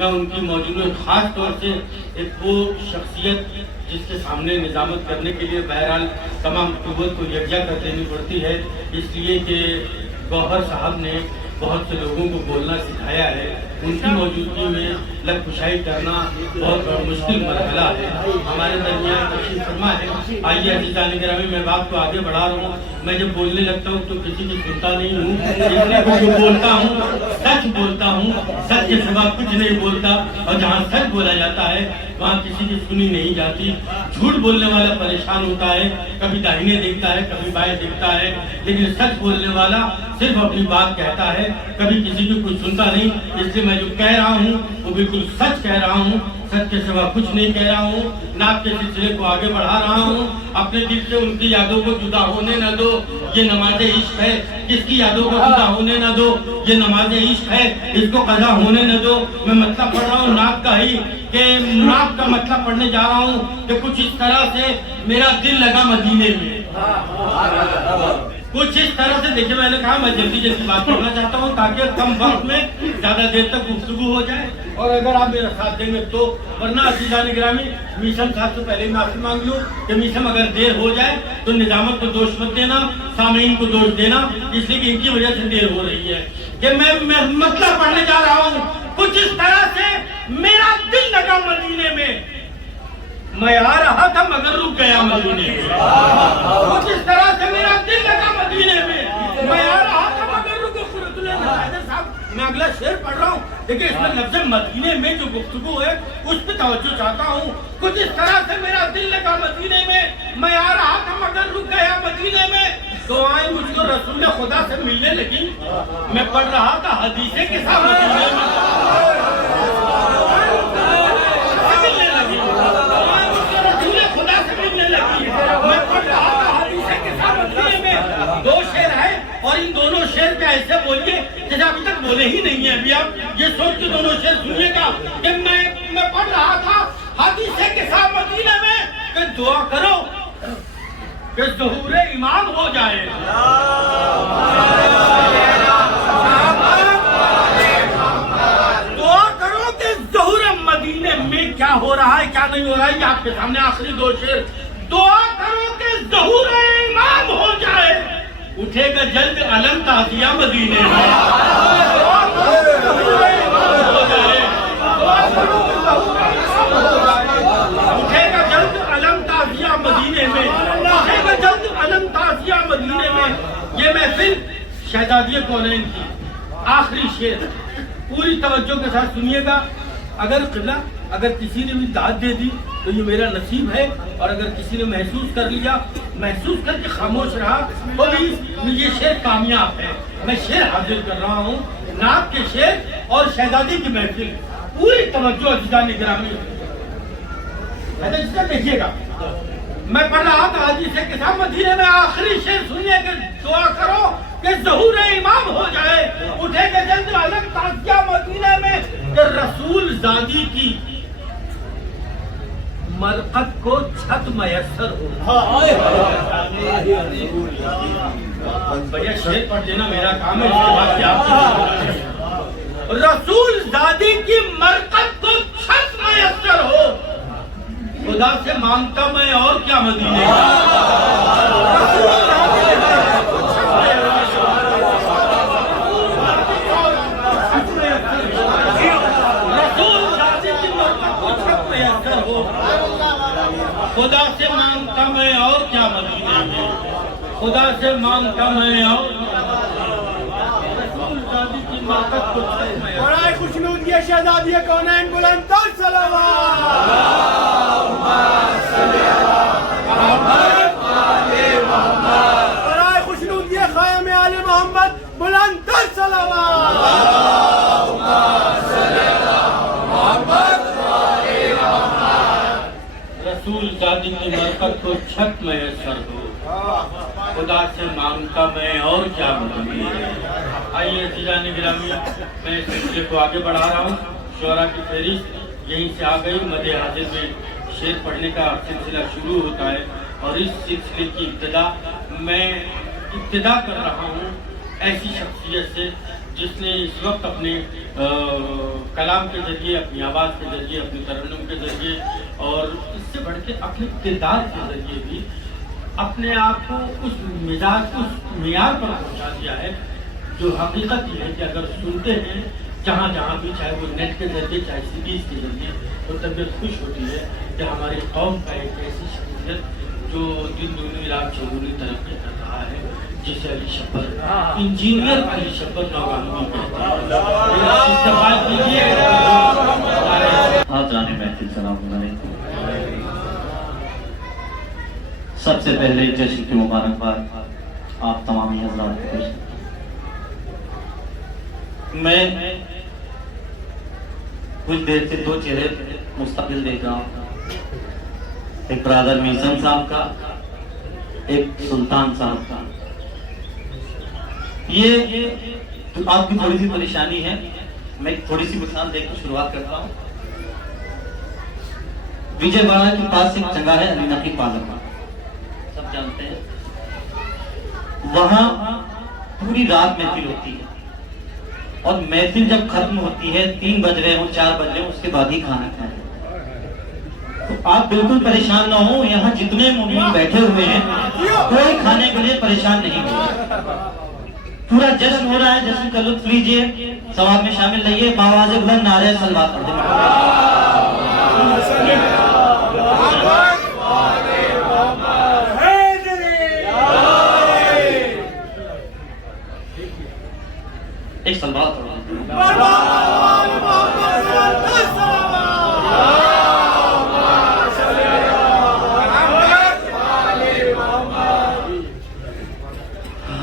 میں ان کی موجودہ خاص طور سے ایک وہ شخصیت جس کے سامنے نظامت کرنے کے لیے بہرحال تمام قوت کو یکجا کر دینی پڑتی ہے، اس لیے کہ گوہر صاحب نے بہت سے لوگوں کو بولنا سکھایا ہے۔ ان کی موجودگی میں لگ کشائی کرنا بہت مشکل مرحلہ ہے۔ ہمارے درمیان تشریف فرما ہے۔ آئیے عزیزان گرامی، میں بات کو آگے بڑھا رہا ہوں۔ میں جب بولنے لگتا ہوں تو کسی کی سنتا نہیں ہوں، اس لیے جو بولتا ہوں سچ بولتا ہوں، سچ کے سوا کچھ نہیں بولتا، اور جہاں سچ بولا جاتا ہے وہاں کسی کی سنی نہیں جاتی۔ جھوٹ بولنے والا پریشان ہوتا ہے، کبھی داہنے دیکھتا ہے، کبھی بائیں دیکھتا ہے، لیکن سچ بولنے والا صرف اپنی بات کہتا ہے، کبھی کسی کی کچھ سنتا نہیں۔ اس لیے میں جو کہہ رہا ہوں وہ بالکل سچ کہہ رہا ہوں، سچ کے سوا کچھ نہیں کہہ رہا ہوں۔ نعت کے سلسلے کو آگے بڑھا رہا ہوں۔ اپنے دل سے ان کی یادوں کو جدا ہونے نہ دو، یہ نماز عشق ہے۔ کس کی یادوں کو جدا ہونے نہ دو، یہ نماز عشق ہے، اس کو قضا ہونے نہ دو۔ میں مطلب پڑھ رہا ہوں نعت کا ہی، کہ نعت کا مطلب پڑھنے جا رہا ہوں کہ کچھ اس طرح سے میرا دل لگا مدینے میں، کچھ اس طرح سے۔ دیکھیں، میں نے کہا میں جلدی بات کرنا چاہتا ہوں تاکہ کم وقت میں زیادہ دیر تک گفتگو ہو جائے، اور اگر آپ میرا ساتھ دیں گے تو، ورنہ عزیزان گرامی میشم صاحب سے پہلے معافی مانگ لوں کہ میشم اگر دیر ہو جائے تو نظامت کو دوش مت دینا، سامعین کو دوش دینا، اس لیے کہ ان کی وجہ سے دیر ہو رہی ہے۔ کہ میں مطلب پڑھنے جا رہا ہوں، کچھ اس طرح سے میرا دل لگا مدینے میں، میں آ رہا تھا مگر رک گیا مدینے میں۔ کچھ اس طرح سے میرا دل لگا مدینے میں، میں آ رہا تھا مگر رک گیا۔ میں اگلا شعر پڑھ رہا ہوں، لیکن اس میں لفظ مدینے میں جو گفتگو ہے اس پہ توجہ چاہتا ہوں۔ کچھ اس طرح سے میرا دل لگا مدینے میں، میں آ رہا تھا مگر رک گیا مدینے میں۔ دعائیں مجھ کو رسول خدا سے ملنے لگی، میں پڑھ رہا تھا حدیثیں کے ساتھ مدینے میں۔ میں پڑھ رہا تھا حدیثیں کے ساتھ مدینے میں۔ دو شعر ہے، اور ان دونوں شعر پہ ایسے بولیے جیسے ابھی تک بولے ہی نہیں ہیں۔ ابھی آپ یہ سوچ کے دونوں شعر سنیے گا کہ میں پڑھ رہا تھا حدیثیں کے ساتھ مدینے میں، کہ دعا کرو کہ ظہور امام ہو جائے۔ دعا کرو کہ ظہور مدینے میں کیا ہو رہا ہے کیا نہیں ہو رہا ہے، یہ آپ کے سامنے آخری دو شعر۔ دعا کرو کہ ظہور امام ہو جائے، اٹھے گا جلد علم تعزیہ مدینے میں۔ دعا کرو کہ ظہور امام ہو جائے، دعا کرو کہ ظہور امام ہو جائے، اٹھے گا جلد علم تعزیہ مدینے میں، اٹھے گا جلد علم تعزیہ مدینے میں۔ یہ محفل شہزادی کونین کی آخری شعر، پوری توجہ کے ساتھ سنیے گا۔ اگر قبلہ اگر کسی نے بھی داد دے دی تو یہ میرا نصیب ہے، اور اگر کسی نے محسوس کر لیا، محسوس کر کے خاموش رہا تو بھی یہ شعر کامیاب ہے۔ میں شعر حاضر کر رہا ہوں، نعت کے شعر اور شہزادی کی محفل، پوری توجہ عزیزان گرامی دیکھیے گا۔ میں پڑھ رہا تھا حدیثیں کے ساتھ مدینے میں، آخری شعر سنیے کہ دعا کرو کہ ظہور امام ہو جائے، اٹھے گا جلد علم تعزیہ مدینے میں، کہ رسول زادی کی مرقد کو چھت میسر ہو۔ بھیا شعر پڑھ دینا میرا کام ہے، اس کے بعد کیا؟ رسول زادی کی مرقد کو چھت میسر ہو، خدا سے مانگتا میں اور کیا مدینے خدا سے مانگتا میں اور کیا مدینے میں، خدا سے مانگتا میں اور رسول زادی کی مرقد کو چھت میسر۔ برائے خوشنودی شہزادی کونین بلند تر صلوات۔ برائے خوشنودی خیم آل محمد بلند تر صلوات۔ رسول زادی کی مرقد کو چھت میسر ہو، خدا سے مانگتا میں اور کیا مدینے۔ آئیے عزیزان گرامی، میں اس سلسلے کو آگے بڑھا رہا ہوں۔ شعراء کی فہرست یہیں سے آ گئی۔ مد حاضر میں شعر پڑھنے کا سلسلہ شروع ہوتا ہے، اور اس سلسلے کی ابتدا میں کر رہا ہوں ایسی شخصیت سے جس نے اس وقت اپنے کلام کے ذریعے، اپنی آواز کے ذریعے، اپنی ترنم کے ذریعے اور اس سے بڑھ کے اپنے کردار کے ذریعے بھی اپنے آپ کو اس مزاج، اس معیار پر پہنچا دیا ہے جو حقیقت یہ ہے کہ اگر سنتے ہیں جہاں جہاں بھی، چاہے وہ نیٹ کے ذریعے چاہے سیریز کے ذریعے، تو طبیعت خوش ہوتی ہے کہ ہماری قوم کا ایک ایسی شخصیت جو دن دنی رات چگنی ترقی کر رہا ہے، جسے علی شبر، انجینئر علی شبر نوگامی کہتے ہیں۔ استقبال کیجیے حاضران محفل، سلام علیکم۔ سب سے پہلے جشن کی مبارکباد آپ تمامی حضرات کو پیش۔ میں کچھ دیر سے دو چہرے مستقل دیکھ رہا ہوں، ایک برادر میزن صاحب کا، ایک سلطان صاحب کا۔ یہ آپ کی تھوڑی سی پریشانی ہے، میں ایک تھوڑی سی مثال دے کر شروعات کرتا ہوں۔ وجے واڑہ کے پاس ایک جگہ ہے علی نقی پارک، سب جانتے ہیں۔ وہاں پوری رات محفل ہوتی ہے اور محفل جب ختم ہوتی ہے 3 بج رہے ہوں 4 بج رہے ہوں، اس کے بعد ہی کھانا کھائیں۔ تو آپ بالکل پریشان نہ ہوں، یہاں جتنے مومن بیٹھے ہوئے ہیں کوئی کھانے کے لیے پریشان نہیں ہو۔ پورا جشن ہو رہا ہے، جشن کا لطف لیجئے، ثواب میں شامل رہیے، بآواز بلند نعرہ صلوات پڑھتے ہیں۔ ایک صلوات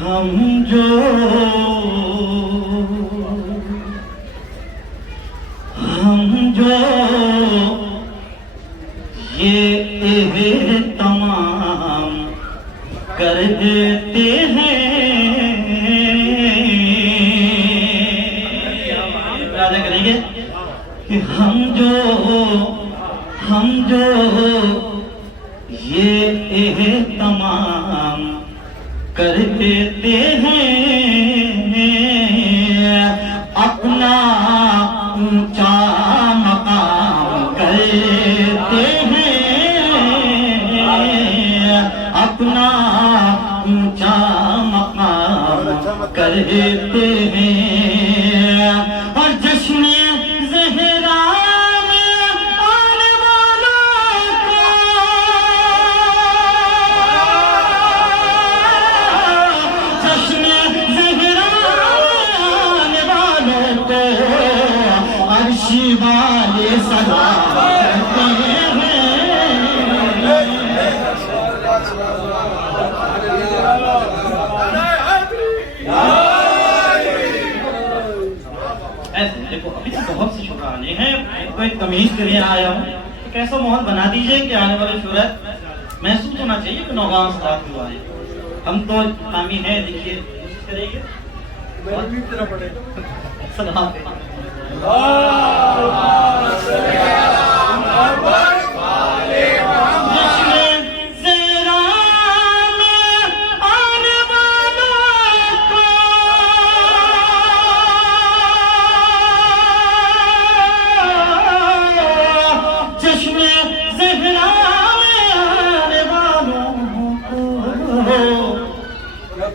ہم جو یہ تمام کر دیتے ہیں، ارادہ کریں گے کہ ہم جو یہ تمام کر دیتے ہیں، اپنا اونچا مقام کرتے ہیں، اپنا اونچا مقام کرتے ہیں، اور جشن زہرا میں آنے والوں کو، جشن زہرا میں آنے والوں کو عرش والے سلام کرتے ہیں۔ دیکھو ابھی تو بہت سے شکرانے ہیں، کوئی تمیز کے لیے آیا ہوں، ایک ایسا ماحول بنا دیجئے کہ آنے والے شہرت محسوس ہونا چاہیے کہ نوگاں سے رات ہوا ہے۔ ہم تو کامی ہیں، دیکھیے کریں گے سلام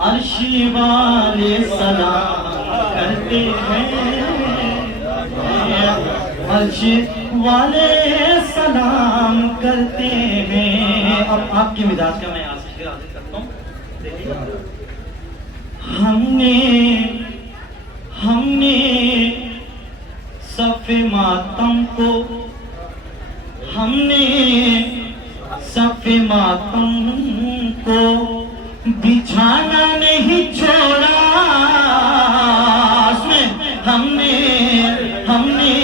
عرش والے سلام کرتے ہیں، عرش والے سلام کرتے ہیں۔ اب آپ کے مزاج کا میں یہاں سے حاضر کرتا ہوں۔ دیکھیے ہم نے صف ماتم کو، ہم نے صف ماتم کو بچھانا نہیں چھوڑا، اس میں ہم نے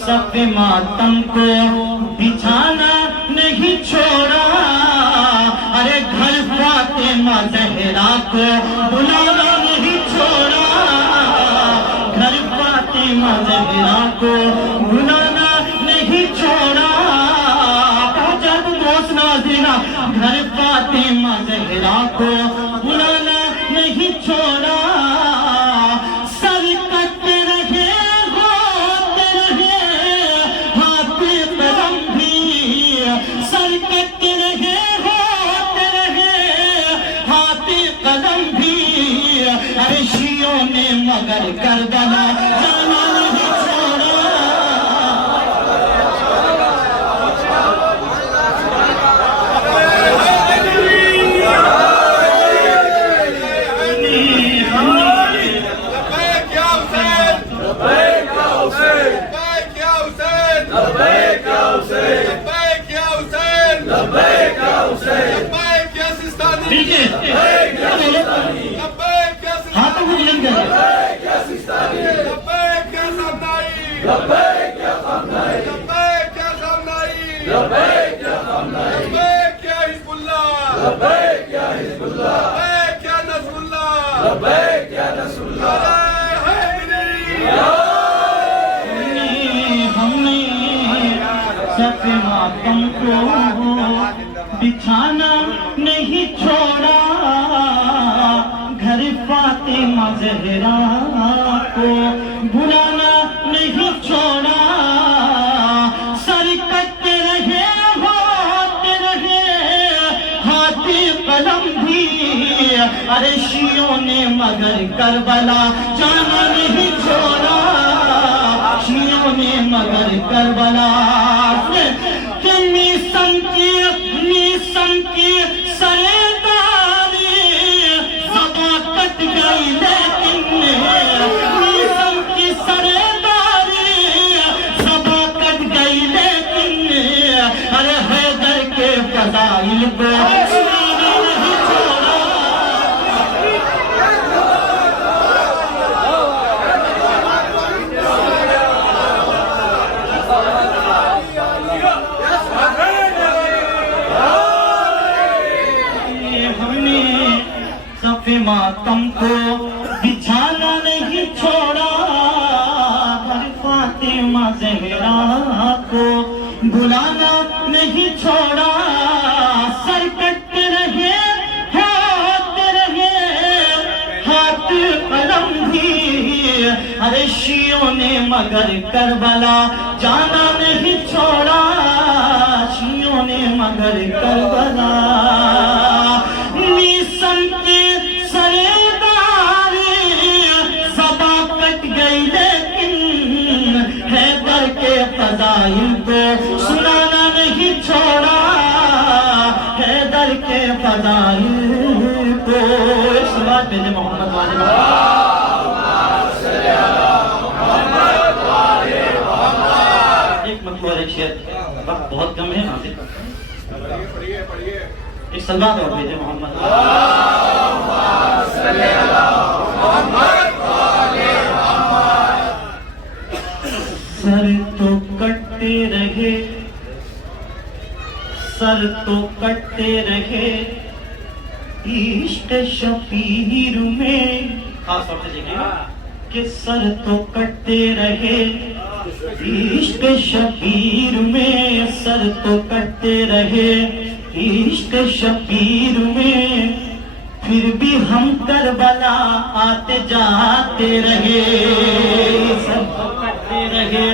صف ماتم کو بچھانا نہیں چھوڑا، ارے گھر فاطمہ زہرا کو بلانا نہیں چھوڑا، گھر فاطمہ زہرا کو بلانا نہیں چھوڑا، جب موس نوازینا گھر فاطمہ زہرا کو بلانا نہیں چھوڑا، سر لبیک یا خامنہ ای، لبیک یا حزب اللہ، لبیک یا حزب اللہ، لبیک یا نصر اللہ، لبیک یا نصر اللہ، ہم نے صف ماتم کو بچھانا نہیں چھوڑا، گھر فاطمہ زہرا کو بلانا نہیں چھوڑا، سر کٹتے رہے ہوتے رہے ہاتھ قلم بھی، ارے شیعوں نے مگر کربلا جانا نہیں چھوڑا، شیعوں نے مگر کربلا کہ نیسن کی سرداری زباں کٹ گئی، لیکن نیسن کی سرداری زباں کٹ گئی، لیکن ارے حیدر کے فضائل کو سنانا نہیں چھوڑا۔ صف ماتم کو بچھانا نہیں چھوڑا، ہر فاطمہ زہرا کو بلانا نہیں چھوڑا، سر کٹتے رہے ہوتے رہے ہاتھ قلم بھی، ارے شیعوں نے مگر کربلا جانا نہیں چھوڑا، شیعوں نے مگر کربلا۔ نیسن کی سرداری زباں کٹ گئی، لیکن حیدر کے فضائل کو سنانا نہیں چھوڑا، حیدر کے فضائل کو۔ اس بات پہ محمد والے ایک مطلب ایک شعر، وقت بہت کم ہے، ناصر ایک سلوات اور بھیجے محمد سر تو کٹتے رہے، سر تو کٹتے رہے عشق شبیر میں، خاص طور سے دیکھیں کہ سر تو کٹتے رہے عشق شبیر میں، سر تو کٹتے رہے عشق شبیر میں، پھر بھی ہم کربلا آتے جاتے رہے، سر تو کٹتے رہے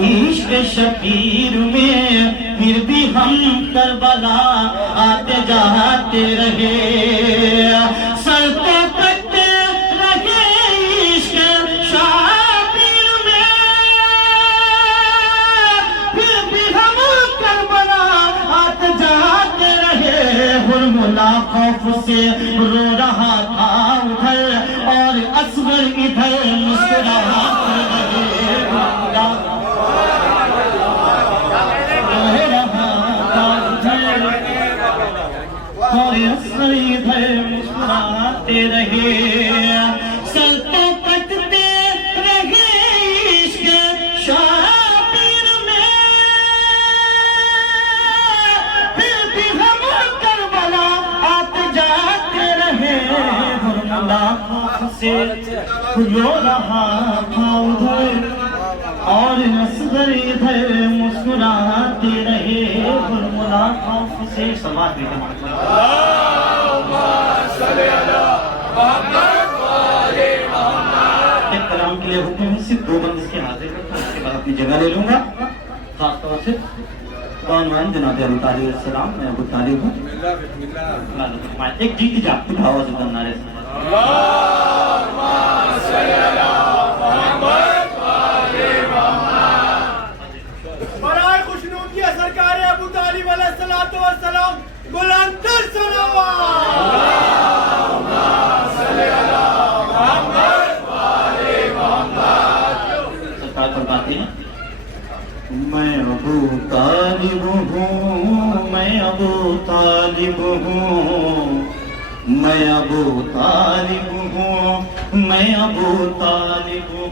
عشق شبیر میں، پھر بھی ہم کربلا آتے جاتے رہے، سر تو کٹتے رہے عشق شبیر میں، پھر بھی ہم کربلا آتے جاتے رہے، ہرملا خوف سے رو رہا تھا ادھر اور اصغر ادھر مسکراتے رہے، اور اصغر ادھر مسکراتے رہے، سر تو کٹتے رہے عشق شبیر میں، پھر بھی ہم کربلا آتے جاتے رہے، ہرملا خوف سے رو رہا تھا ادھر اور اصغر ادھر مسکراتے رہے، ہرملا خوف سے۔ سوال بھی ایک کلام کے لیے حکم ہے، صرف 2 بند اس کے حاضر کرتا ہوں، اس کے بعد اپنی جگہ لے لوں گا، خاص طور سے عنوان جناب ابو طالب علیہ السلام، میں ابو طالب ہوں۔ ایک جیتی جاگتی آواز ادھر نعرے سے برائے خوشنودی سرکار ابو طالب علیہ السلام بلند تر صلوات۔ سرکار فرماتے ہیں میں ابو طالب ہوں، میں ابو طالب ہوں، میں ابو طالب ہوں، میں ابو طالب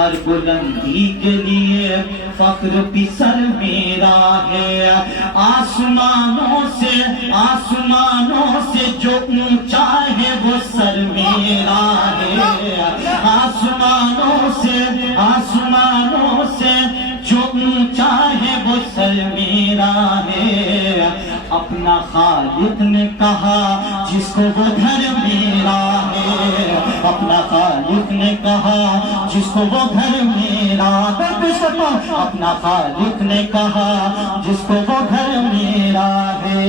ہر بلندی کے لیے فخر بھی سر میرا ہے، آسمانوں سے جو اونچا ہے وہ سر میرا ہے، آسمانوں سے جو اونچا ہے وہ سر میرا ہے، اپنا خالق نے کہا جس کو وہ گھر میرا ہے، اپنا خالق نے کہا جس کو وہ گھر میرا ہے، اپنا خالق نے کہا جس کو وہ گھر میرا ہے۔